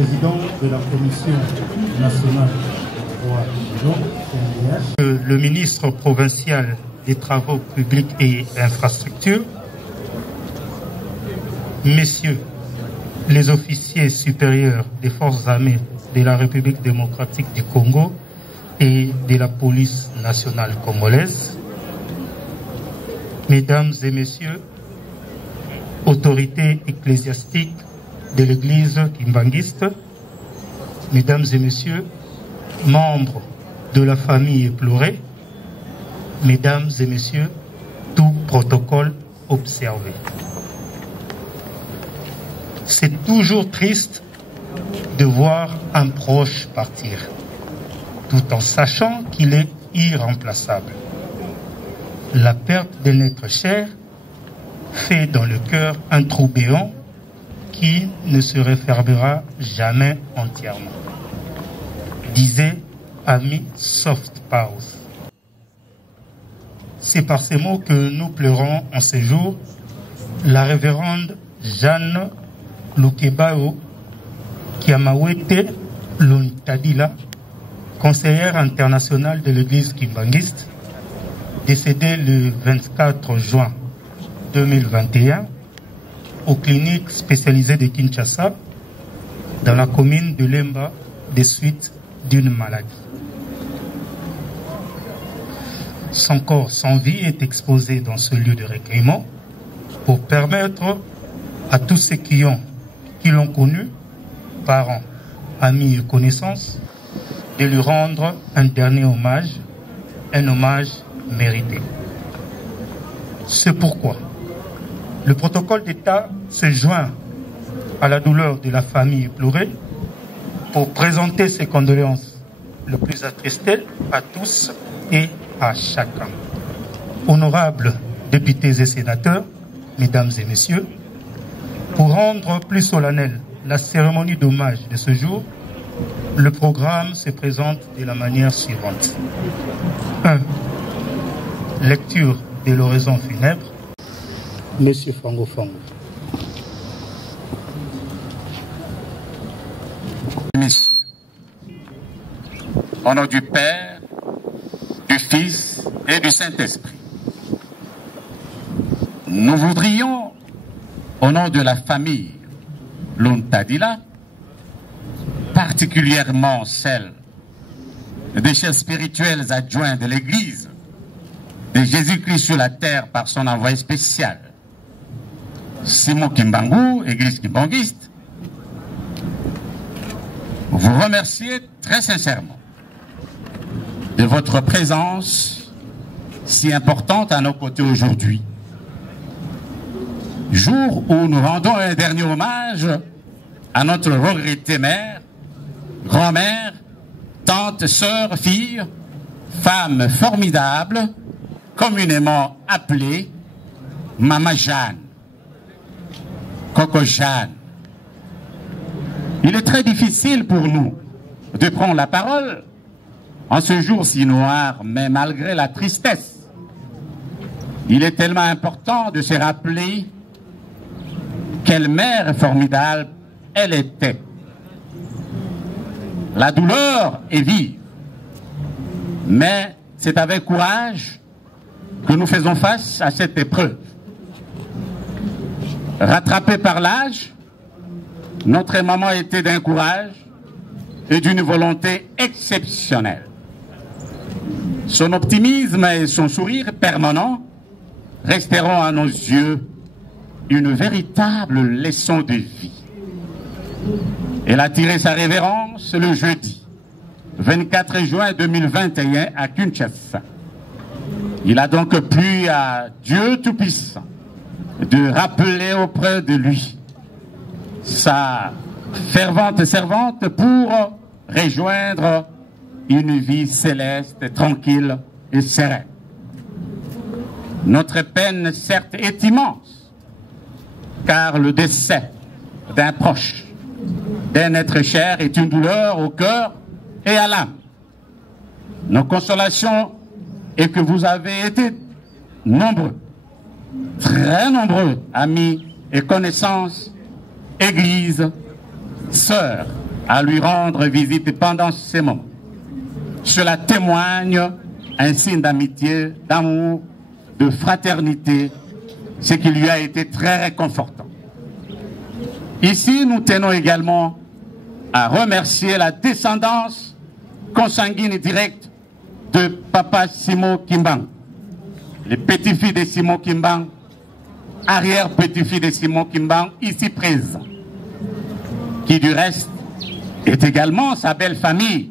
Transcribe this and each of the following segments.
Président de la Commission nationale des droits de l'homme, le ministre provincial des Travaux publics et infrastructures, messieurs les officiers supérieurs des forces armées de la République démocratique du Congo et de la police nationale congolaise, mesdames et messieurs, autorités ecclésiastiques de l'église kimbanguiste, mesdames et messieurs, membres de la famille éplorée, mesdames et messieurs, tout protocole observé. C'est toujours triste de voir un proche partir, tout en sachant qu'il est irremplaçable. La perte d'un être cher fait dans le cœur un trou béant qui ne se refermera jamais entièrement, disait Ami Softpause. C'est par ces mots que nous pleurons en ces jours la révérende Jeanne Lukebao Kiamawete Luntadila, conseillère internationale de l'église kimbanguiste, décédée le 24 juin 2021 aux cliniques spécialisées de Kinshasa, dans la commune de Lemba, des suites d'une maladie. Son corps sans vie est exposé dans ce lieu de recueillement pour permettre à tous ceux qui l'ont connu, parents, amis et connaissances, de lui rendre un dernier hommage, un hommage mérité. C'est pourquoi le protocole d'État se joint à la douleur de la famille éplorée pour présenter ses condoléances le plus attristées à tous et à chacun. Honorables députés et sénateurs, mesdames et messieurs, pour rendre plus solennelle la cérémonie d'hommage de ce jour, le programme se présente de la manière suivante. 1. Lecture de l'oraison funèbre. Monsieur Fango Fango. Messieurs, au nom du Père, du Fils et du Saint-Esprit, nous voudrions, au nom de la famille Luntadila, particulièrement celle des chefs spirituels adjoints de l'Église de Jésus-Christ sur la terre par son envoyé spécial, Simon Kimbangu, Église kimbanguiste, vous remercier très sincèrement de votre présence si importante à nos côtés aujourd'hui, jour où nous rendons un dernier hommage à notre regrettée mère, grand-mère, tante, sœur, fille, femme formidable, communément appelée Maman Jeanne, Coco Jeanne. Il est très difficile pour nous de prendre la parole en ce jour si noir, mais malgré la tristesse, il est tellement important de se rappeler quelle mère formidable elle était. La douleur est vive, mais c'est avec courage que nous faisons face à cette épreuve. Rattrapée par l'âge, notre maman était d'un courage et d'une volonté exceptionnelle. Son optimisme et son sourire permanent resteront à nos yeux une véritable leçon de vie. Elle a tiré sa révérence le jeudi 24 juin 2021 à Kinshasa. Il a donc plu à Dieu Tout-Puissant de rappeler auprès de lui sa fervente servante pour rejoindre une vie céleste, tranquille et sereine. Notre peine, certes, est immense, car le décès d'un proche, d'un être cher, est une douleur au cœur et à l'âme. Nos consolations est que vous avez été nombreux, très nombreux, amis et connaissances, églises, sœurs, à lui rendre visite pendant ces moments. Cela témoigne un signe d'amitié, d'amour, de fraternité, ce qui lui a été très réconfortant. Ici, nous tenons également à remercier la descendance consanguine directe de Papa Simon Kimbang, les petits-filles de Simon Kimbang, arrière-petits-filles de Simon Kimbang, ici présents, qui du reste est également sa belle famille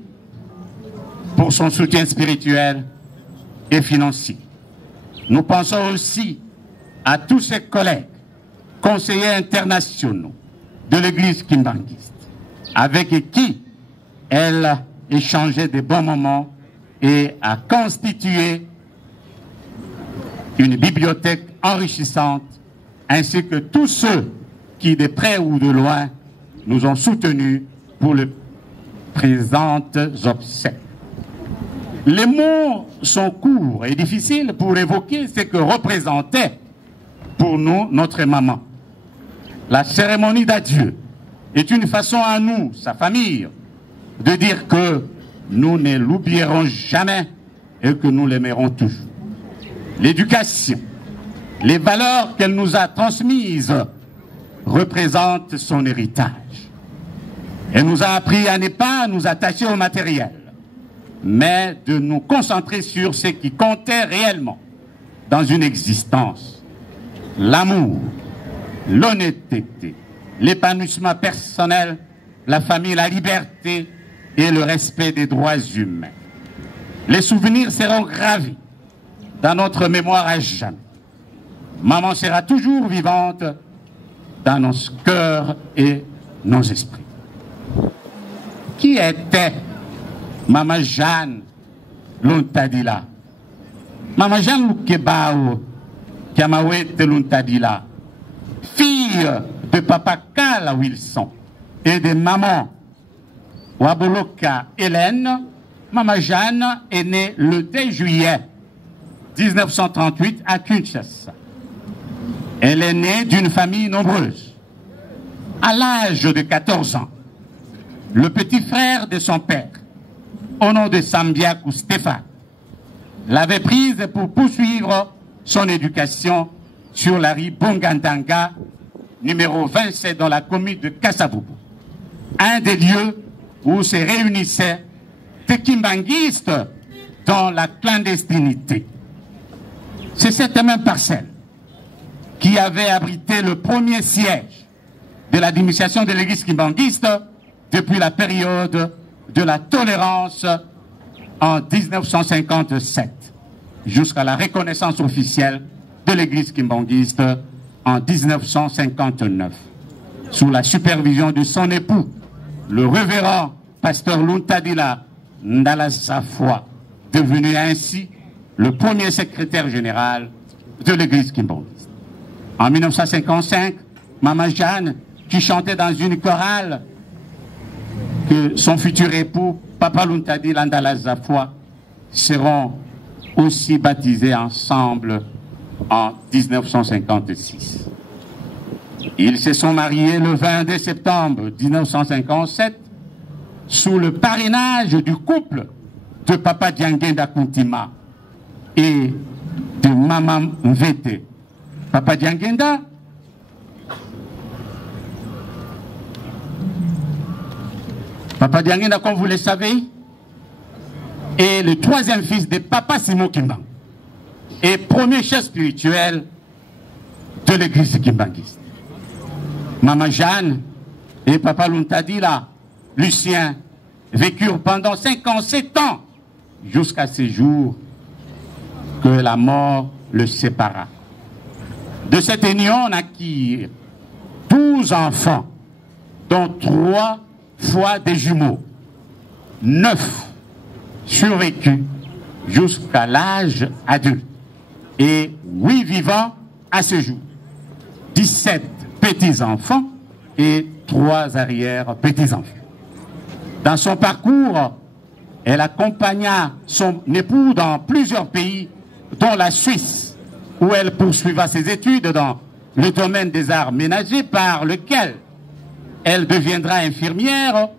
pour son soutien spirituel et financier. Nous pensons aussi à tous ses collègues, conseillers internationaux de l'église kimbanguiste, avec qui elle a échangé de bons moments et a constitué une bibliothèque enrichissante, ainsi que tous ceux qui, de près ou de loin, nous ont soutenus pour les présentes obsèques. Les mots sont courts et difficiles pour évoquer ce que représentait pour nous notre maman. La cérémonie d'adieu est une façon à nous, sa famille, de dire que nous ne l'oublierons jamais et que nous l'aimerons toujours. L'éducation, les valeurs qu'elle nous a transmises représentent son héritage. Elle nous a appris à ne pas nous attacher au matériel, mais de nous concentrer sur ce qui comptait réellement dans une existence. L'amour, l'honnêteté, l'épanouissement personnel, la famille, la liberté et le respect des droits humains. Les souvenirs seront gravés dans notre mémoire à jamais. Maman sera toujours vivante dans nos cœurs et nos esprits. Qui était Maman Jeanne Luntadila? Maman Jeanne Lukebao Kamawete Luntadila, fille de Papa Kala Wilson et de Maman Waboloka Hélène. Maman Jeanne est née le 2 juillet 1938 à Kinshasa. Elle est née d'une famille nombreuse. À l'âge de 14 ans, le petit frère de son père, au nom de Sambiakou Stéphane, l'avait prise pour poursuivre son éducation sur la rue Bongandanga, numéro 27 dans la commune de Kassaboubou, un des lieux où se réunissaient des kimbanguistes dans la clandestinité. C'est cette même parcelle qui avait abrité le premier siège de l'administration de l'église kimbanguiste depuis la période de la tolérance en 1957 jusqu'à la reconnaissance officielle de l'église kimbanguiste en 1959 sous la supervision de son époux, le révérend pasteur Luntadila Ndalazafwa, devenu ainsi le premier secrétaire général de l'église kimbanguiste. En 1955, Maman Jeanne, qui chantait dans une chorale, que son futur époux, Papa Luntadila Ndalazafwa, seront aussi baptisés ensemble en 1956. Ils se sont mariés le 22 septembre 1957 sous le parrainage du couple de Papa Diangenda Kuntima et de Maman Mvete. Papa Diangenda comme vous le savez, est le troisième fils de Papa Simon Kimbang et premier chef spirituel de l'église kimbanguiste. Maman Jeanne et Papa Luntadila, Lucien, vécurent pendant 57 ans jusqu'à ce jour que la mort le sépara. De cette union naquirent 12 enfants, dont 3 fois des jumeaux. 9 survécus jusqu'à l'âge adulte et 8 vivants à ce jour. 17 petits-enfants et 3 arrière-petits-enfants. Dans son parcours, elle accompagna son époux dans plusieurs pays, dont la Suisse, où elle poursuivra ses études dans le domaine des arts ménagers, par lequel elle deviendra infirmière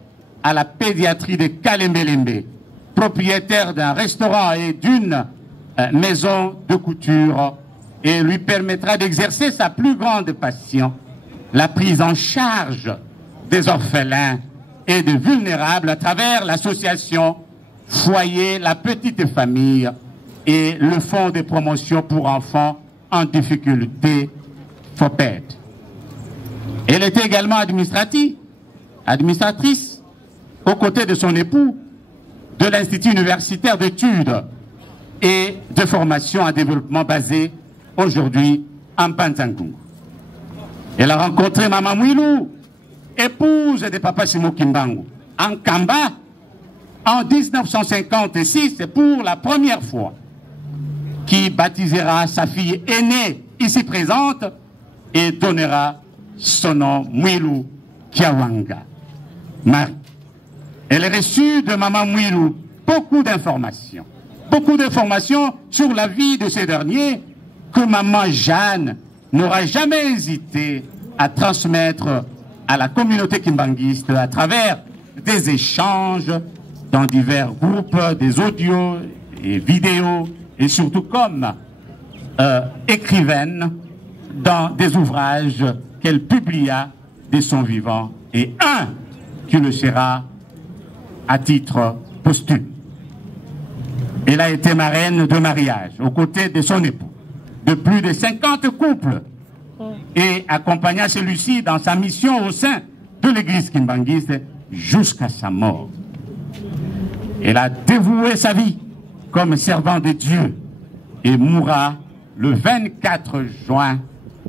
à la pédiatrie de Kalembelembe, propriétaire d'un restaurant et d'une maison de couture, et lui permettra d'exercer sa plus grande passion, la prise en charge des orphelins et des vulnérables à travers l'association Foyer La Petite Famille et le Fonds de promotion pour enfants en difficulté, FOPED. Elle était également administratrice aux côtés de son époux de l'Institut universitaire d'études et de formation en développement basé aujourd'hui en Pantangungu. Elle a rencontré Maman Mwilou, épouse de Papa Simo Kimbangu, en Kamba en 1956 pour la première fois, qui baptisera sa fille aînée ici présente et donnera son nom Mwilou Kiawanga, Marie. Elle a reçu de Maman Mwilou beaucoup d'informations sur la vie de ces derniers que Maman Jeanne n'aura jamais hésité à transmettre à la communauté kimbanguiste à travers des échanges dans divers groupes, des audios et vidéos, et surtout comme écrivaine dans des ouvrages qu'elle publia de son vivant, et un qui le sera à titre posthume. Elle a été marraine de mariage aux côtés de son époux de plus de 50 couples et accompagna celui-ci dans sa mission au sein de l'église kimbanguiste jusqu'à sa mort. Elle a dévoué sa vie comme servant de Dieu et mourra le 24 juin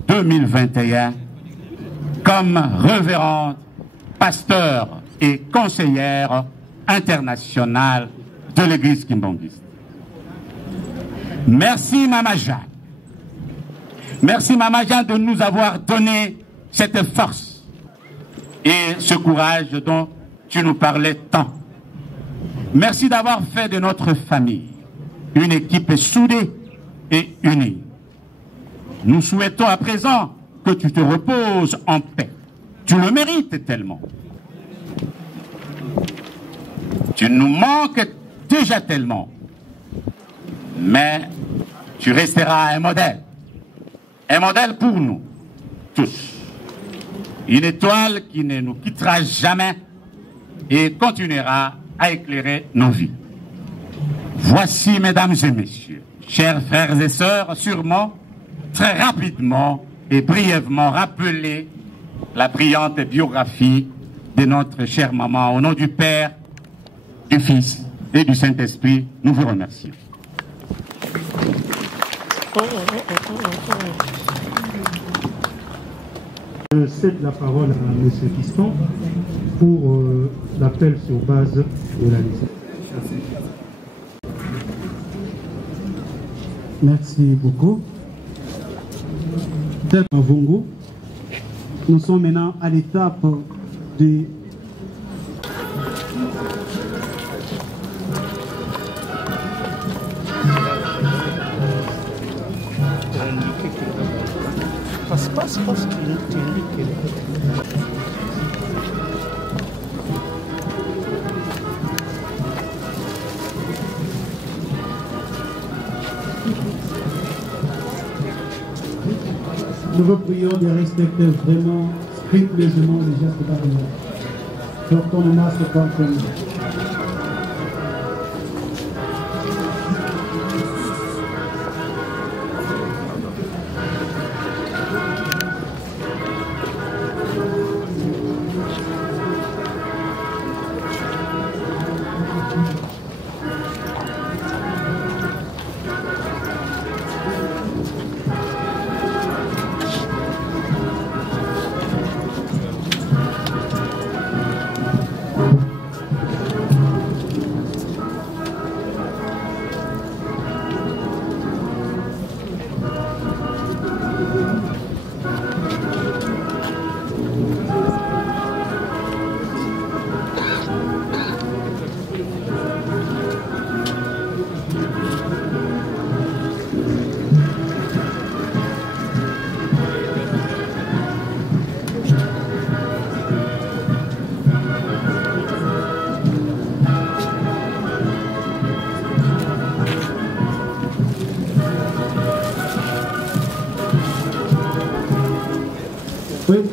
2021 comme révérende, pasteur et conseillère internationale de l'église kimbanguiste. Merci Maman Jeanne. Merci Maman Jeanne de nous avoir donné cette force et ce courage dont tu nous parlais tant. Merci d'avoir fait de notre famille une équipe soudée et unie. Nous souhaitons à présent que tu te reposes en paix. Tu le mérites tellement. Tu nous manques déjà tellement. Mais tu resteras un modèle pour nous tous. Une étoile qui ne nous quittera jamais et continuera à éclairer nos vies. Voici, mesdames et messieurs, chers frères et sœurs, sûrement, très rapidement et brièvement rappeler la brillante biographie de notre chère maman. Au nom du Père, du Fils et du Saint-Esprit, nous vous remercions. Je cède la parole à M. Piston pour l'appel sur base de la liste. Merci beaucoup. Vongo, nous sommes maintenant à l'étape de nous vous prions de respecter vraiment scrupuleusement les gestes barrières. Portons le masque contre nous.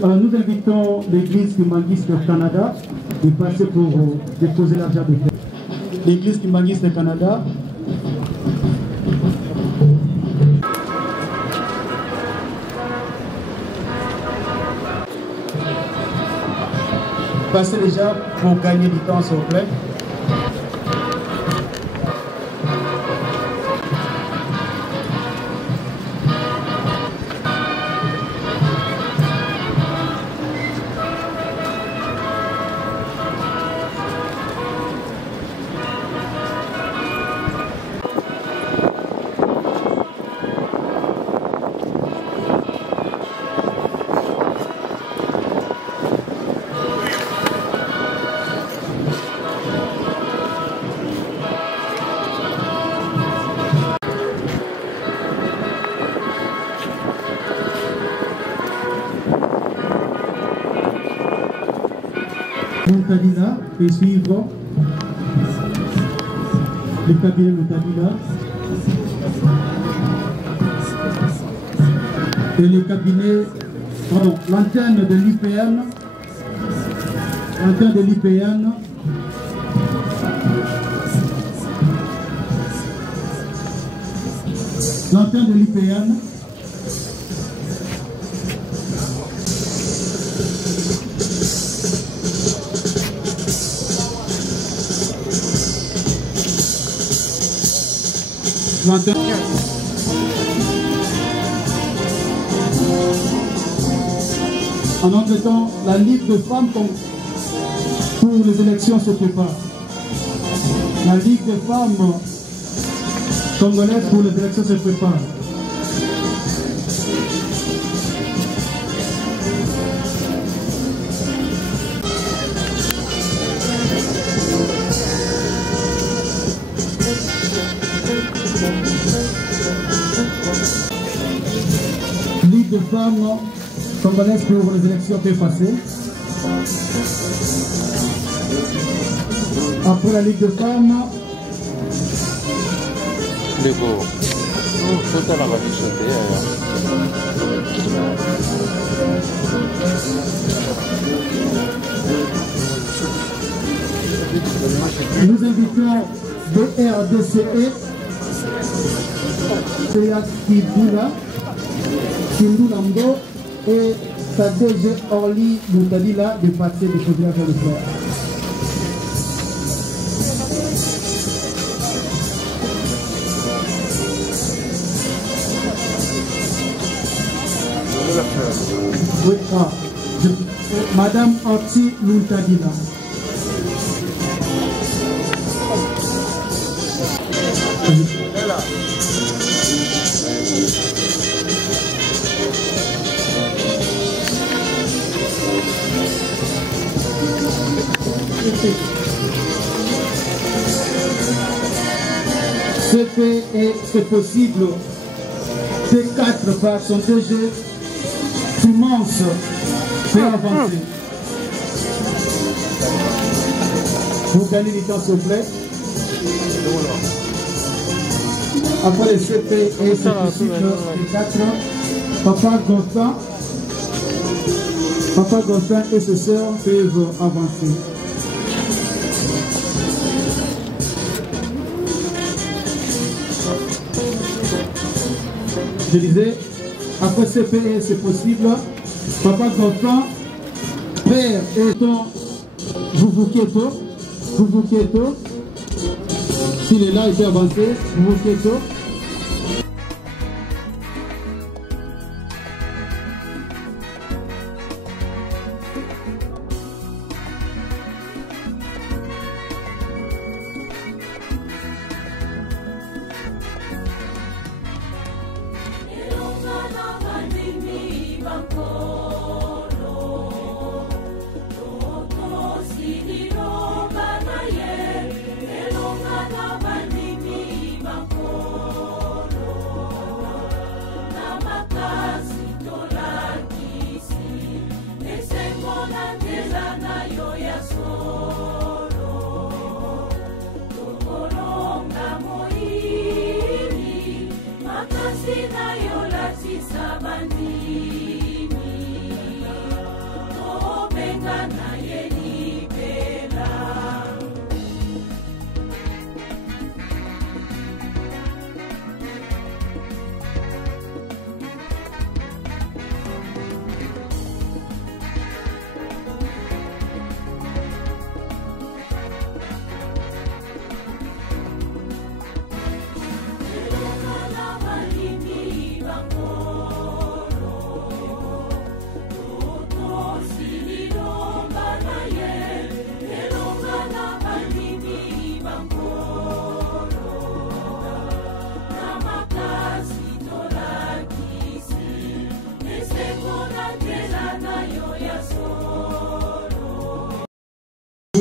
Nous invitons l'église Kimbangiste du Canada de passer pour déposer l'argent de terre. L'église Kimbangiste du Canada. Passez déjà pour gagner du temps, s'il vous plaît. Moutadila peut suivre le cabinet Moutadila et le cabinet, pardon, l'antenne de l'IPN, l'antenne de l'IPN, l'antenne de l'IPN. En entre-temps, la Ligue de femmes pour les élections se prépare. La Ligue de femmes congolaises pour les élections se prépare. Ligue de femmes congolaises pour les élections peut passer. Après la Ligue de femmes, nous invitons BRDCE, Kindulambo et sa DG Orly Moutadila de passer des choses à le faire. Oui, Madame Orti Moutadila. CP et c'est possible. P4 par son DG immense fait avancer. Vous gagnez du temps s'il vous plaît. Après les CP et c'est possible P4, Papa Gostin et ses sœurs peuvent avancer. Je disais, après CPE, c'est possible. Papa Gostin, Père et ton Vuvuketo, s'il est là, il peut avancer. Vuvuketo.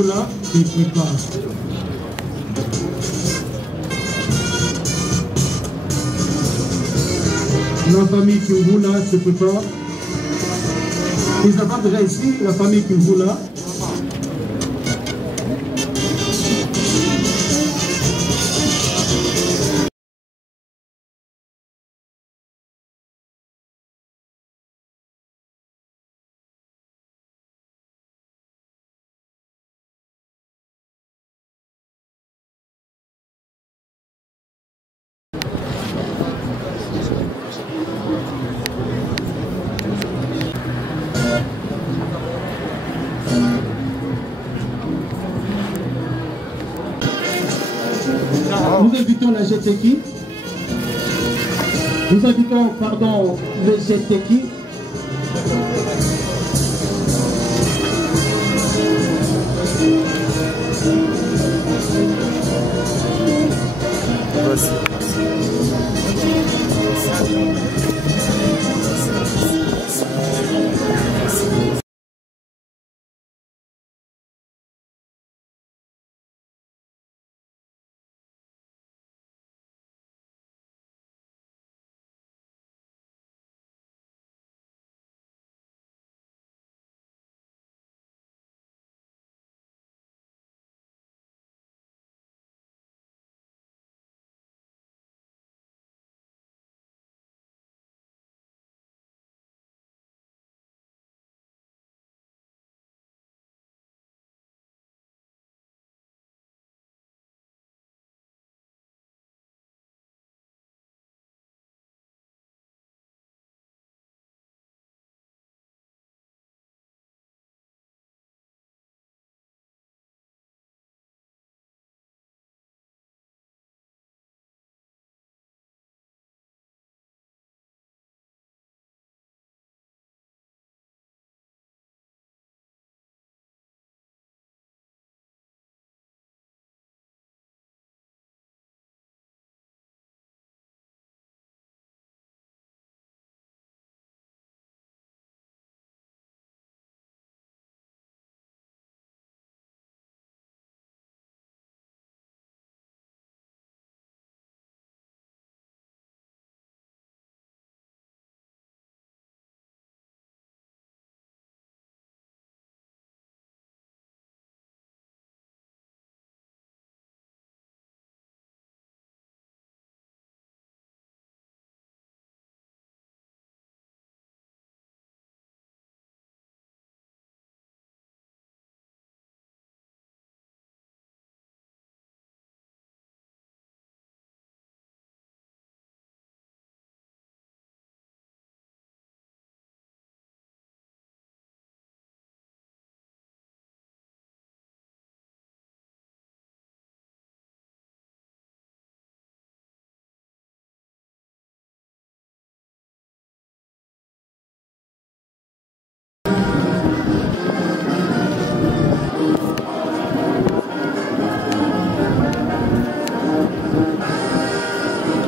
Là, et prépare. La famille Kimbula se prépare. Ils attendent déjà ici, la famille Kimbula. Nous invitons la GTK. Nous invitons, pardon, le GTK.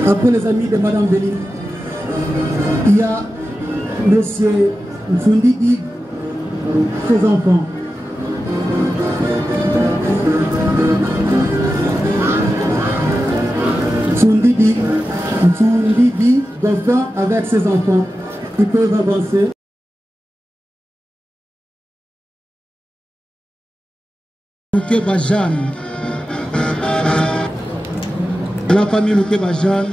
Après les amis de Madame Béli, il y a Monsieur Mfundidi, ses enfants. Mfundidi, Dauphin avec ses enfants. Ils peuvent avancer. Louké Bajan. La famille Louké Bajan.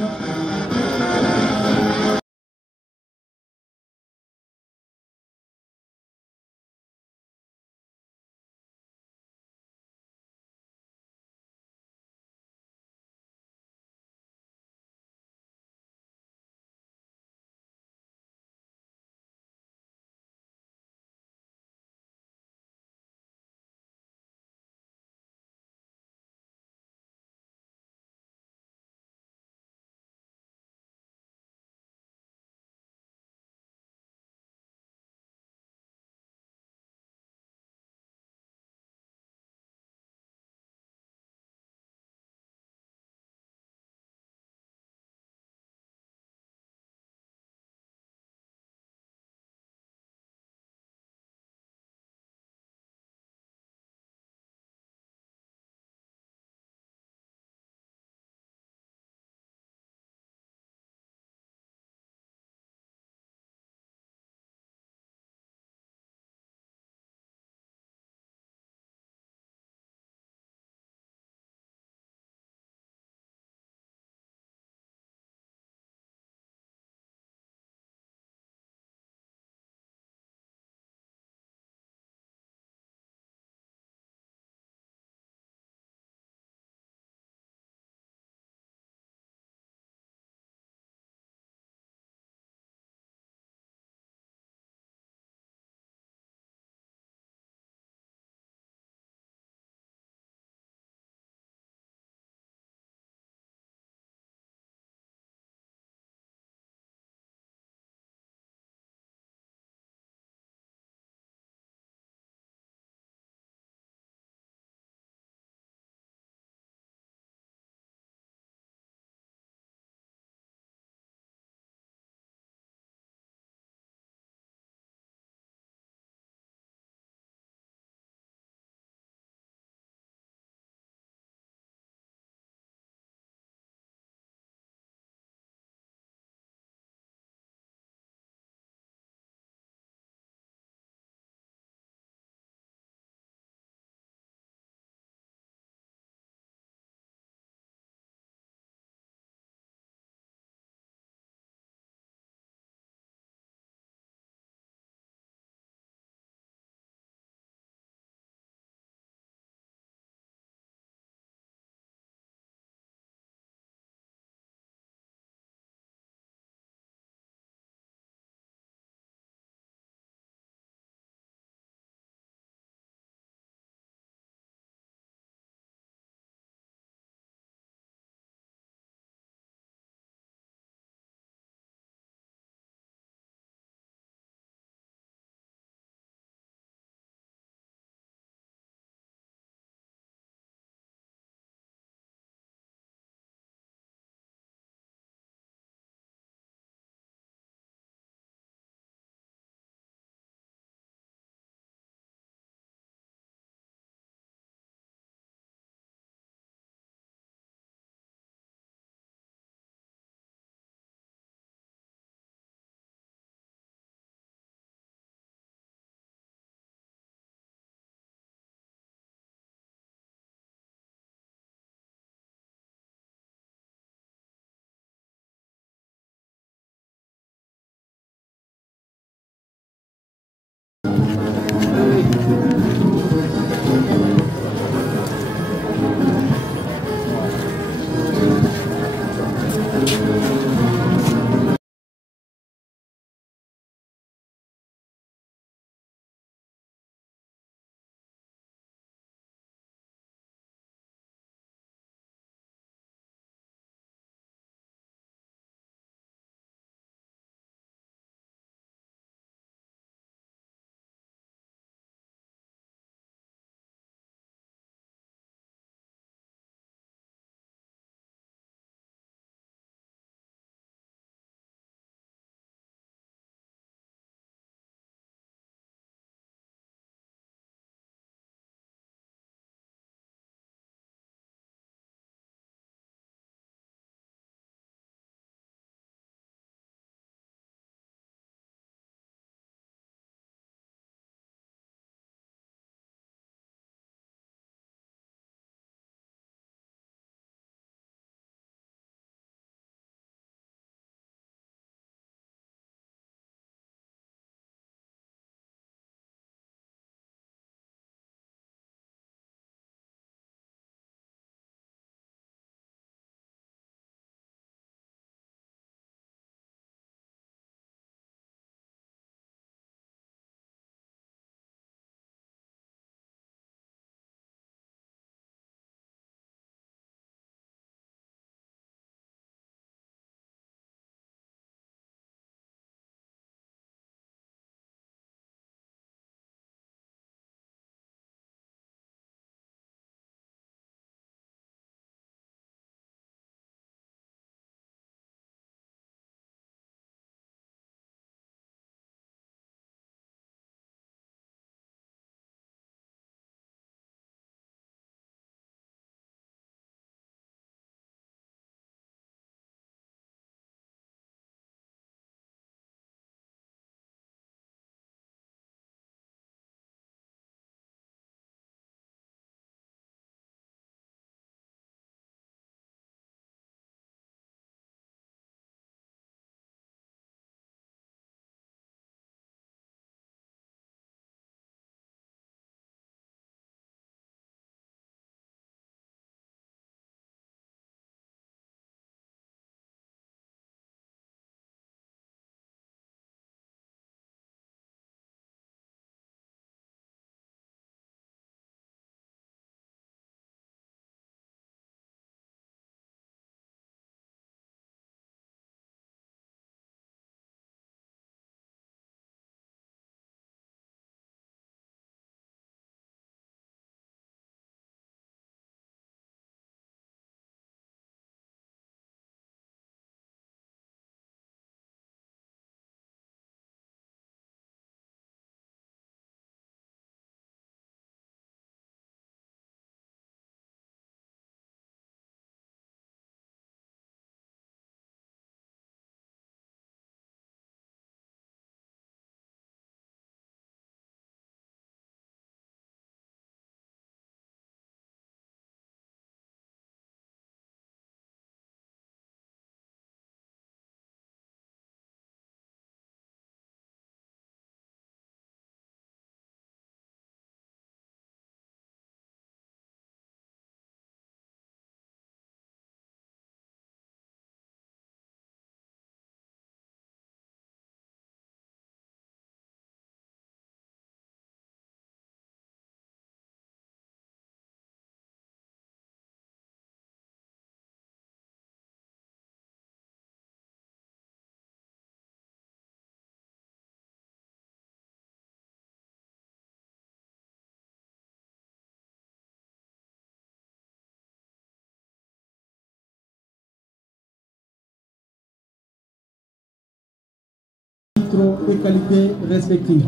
titres et qualités respectifs.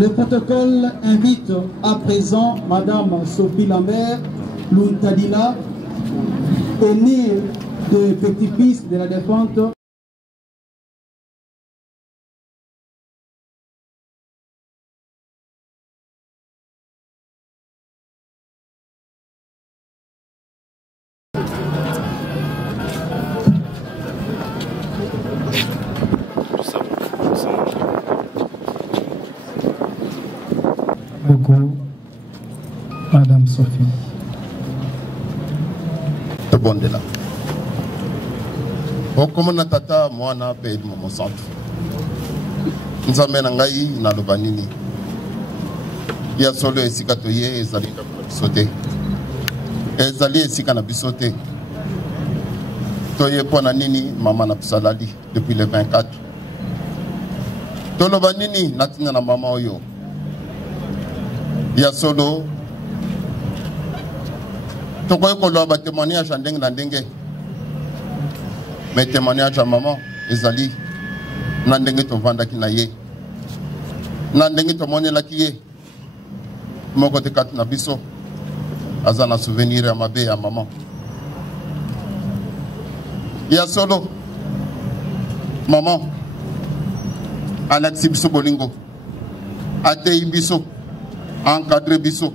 Le protocole invite à présent Madame Sophie Lambert Luntadina, aînée de petit-fils de la défunte, beaucoup, Madame Sophie. Bondela. Okomona tata mwana pe mo centre. Nzambe na ngai na lobanini. Ya solo esika toye ezali na bisote. Ezali esika na bisote. Toye pona nini mama na psalali depuis le 24. To lobanini natinga na mama oyo. Ya solo tokoy ko lo ba témoignage ndenge na ndenge. Mais témoignage à maman ezali na ndenge to vanda ki na ye. Na ndenge to monela ki ye. Moko te kat na biso azana souvenir ya mabe ya maman. Ya solo maman Alexis biso bolingo ate biso encadré biso.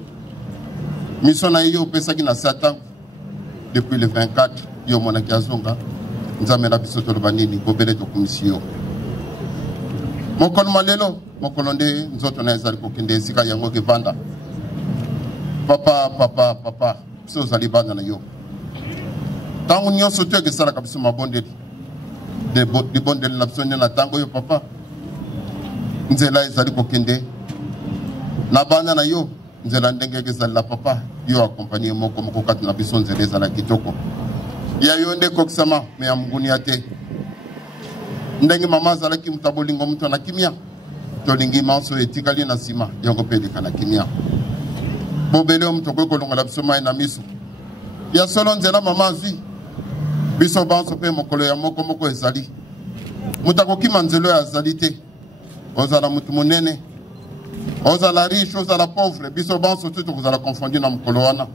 Mission na yo pesaki na Satan depuis le 24 yo monaki azonga nzambe na biso to banini bobele to komisio mokolo malelo mokolo nde nzoto na ezali kokende esika yango ke vanda papa so zali banda na yo tango nyonso to ekesala biso mabondeli de bondeli na biso na tango yo papa nzela ezali kokende na banda na yo nzela ndenge ezali la papa yo accompagner moko kati na biso nzela ezala kitoko ya yo nde kokisama me ya munguni ate ndenge mama azalaki mutabolingo mtu na kimia tolingi manso etikali na sima yango peleka na kimia bobele mtu kolonga la biso mai na miso ya solo nzela mama azwi biso banso pe mokolo ya moko ezali mutakokima nzelo ya azali te ozala mutu munene ozala riche ozala pauvre biso banso tout vous allez confondre na mokolo wana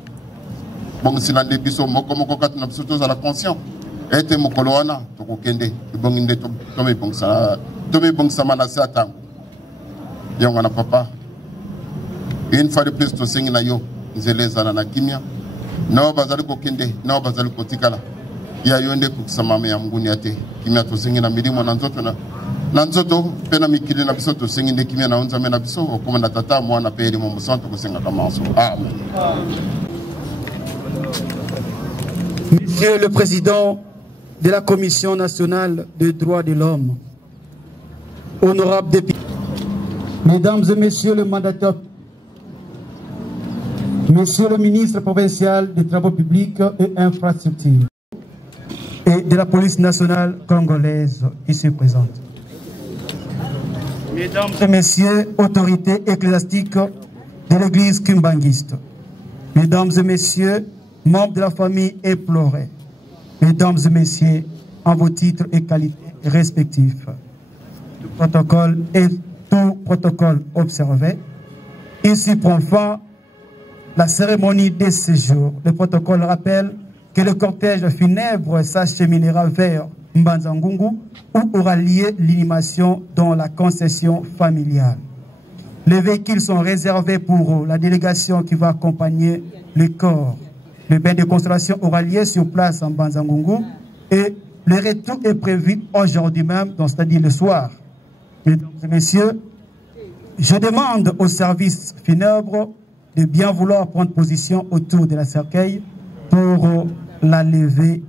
bongo silande biso moko kati na biso tozala conscient ete mokolo wana tokokende bongi nde tome bongsama na se atango yango na papa une fois de plus tosengi na yo nzela ezala na kimia nao bazali kokende nao bazali kotikala ya yo nde kokisama me ya mnguni ate kimia tosengi na milimo na nzoto na nzoto pe na mikili na biso tosengi nde kimia na onzame na biso okoma na tata mwana pe elimo mosanto kosenga kamanso amen. Monsieur le Président de la Commission nationale des droits de l'homme, honorables députés, Mesdames et Messieurs les mandataires, Monsieur le ministre provincial des Travaux publics et infrastructures et de la police nationale congolaise ici présente, Mesdames et Messieurs, autorités ecclésiastiques de l'église kimbanguiste, Mesdames et Messieurs, membres de la famille éplorée, Mesdames et Messieurs, en vos titres et qualités respectifs, tout protocole observé, ici prend fin la cérémonie de séjour. Le protocole rappelle que le cortège funèbre s'acheminera vers Mbanzangungu où aura lieu l'inhumation dans la concession familiale. Les véhicules sont réservés pour la délégation qui va accompagner le corps. Le bain de consolation aura lieu sur place en Mbanzangungu et le retour est prévu aujourd'hui même, c'est-à-dire le soir. Mesdames et Messieurs, je demande au service funèbre de bien vouloir prendre position autour de la cercueil pour la lever.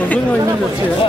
Merci.